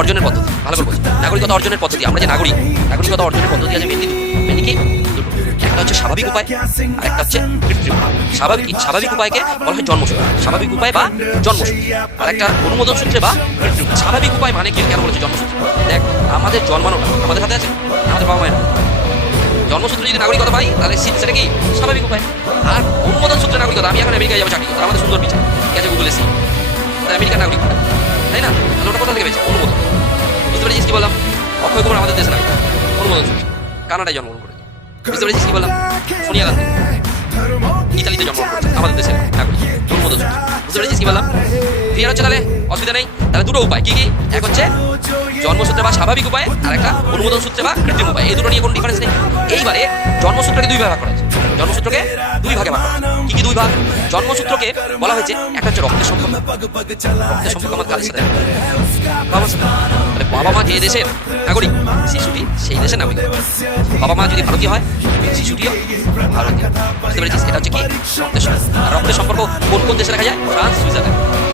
অর্জনের পদ্ধতি, ভালো করে বলছি, নাগরিকতা অর্জনের পদ্ধতি। আমরা যে নাগরিকতা অর্জনের পদ্ধতি আছে মেনলি কি দুটো। একটা হচ্ছে স্বাভাবিক উপায়, আর একটা হচ্ছে কৃত্রিম উপায়। স্বাভাবিক উপায়কে বলা হয় জন্মসূত্র, স্বাভাবিক উপায় বা জন্মসূত্র, আর একটা অনুমোদন সূত্রে বা কৃত্রিম। স্বাভাবিক উপায় মানে কি, কেন বলেছে জন্মসূত্র? দেখ, আমাদের জন্মানোটা আমাদের হাতে আছে, আমাদের বাবা মায়ের জন্মসূত্রে যদি নাগরিকতা পাই তাহলে সেটা কি স্বাভাবিক উপায়। আর অনুমোদন সূত্রে নাগরিকতা, আমি এখন আমেরিকায় যাবো চাকরি করতে, আমাদের সুন্দর বিচার গেছে গুগলে সি, তাই আমেরিকার নাগরিক, তাই না? তাহলে ওটা কোথা থেকে পেয়েছে? অনুমোদন। বুঝতে পেরেছিস কি বললাম? অক্ষয় কুমার আমাদের দেশে নাগরিক, অনুমোদন সূত্রে কানাডায় জন্মগ্রহণ করে। বুঝতে পেরেছিস কি বললাম? সোনিয়া গান্ধী ইতালিতে জন্মগ্রহণ করেছে, আমাদের দেশের নাগরিক, অনুমোদন সূত্রে। বুঝতে পেরেছিস কি বললাম? ক্লিয়ার হচ্ছে? তাহলে অসুবিধা নেই। তাহলে দুটো উপায় কি কি? এক হচ্ছে জন্মসূত্রে বা স্বাভাবিক উপায়, আর একটা অনুমোদন সূত্রে বা কৃত্রিম উপায়। এই দুটো নিয়ে কোনো ডিফারেন্স নেই। এইবারে জন্মসূত্রকে দুই ভাগে ভাগ করা হয়েছে। জন্মসূত্রকে দুই ভাগে ভাগ করা হয়েছে। কি কি দুই ভাগ? জন্মসূত্রকে বলা হয়েছে একটা হচ্ছে রক্তের সম্পর্ক। রক্তের সম্পর্ক আমার কাদের সাথে? বাবা সাথে। তাহলে বাবা মা যে দেশের নাগরিক, শিশুটি সেই দেশের নাগরিক। বাবা মা যদি ভারতীয় হয়, শিশুটিও ভারতীয়। বুঝতে পেরেছিস? এটা হচ্ছে কি রক্তের সম্পর্ক। আর রক্তের সম্পর্ক কোন কোন দেশে দেখা যায়? France, Switzerland.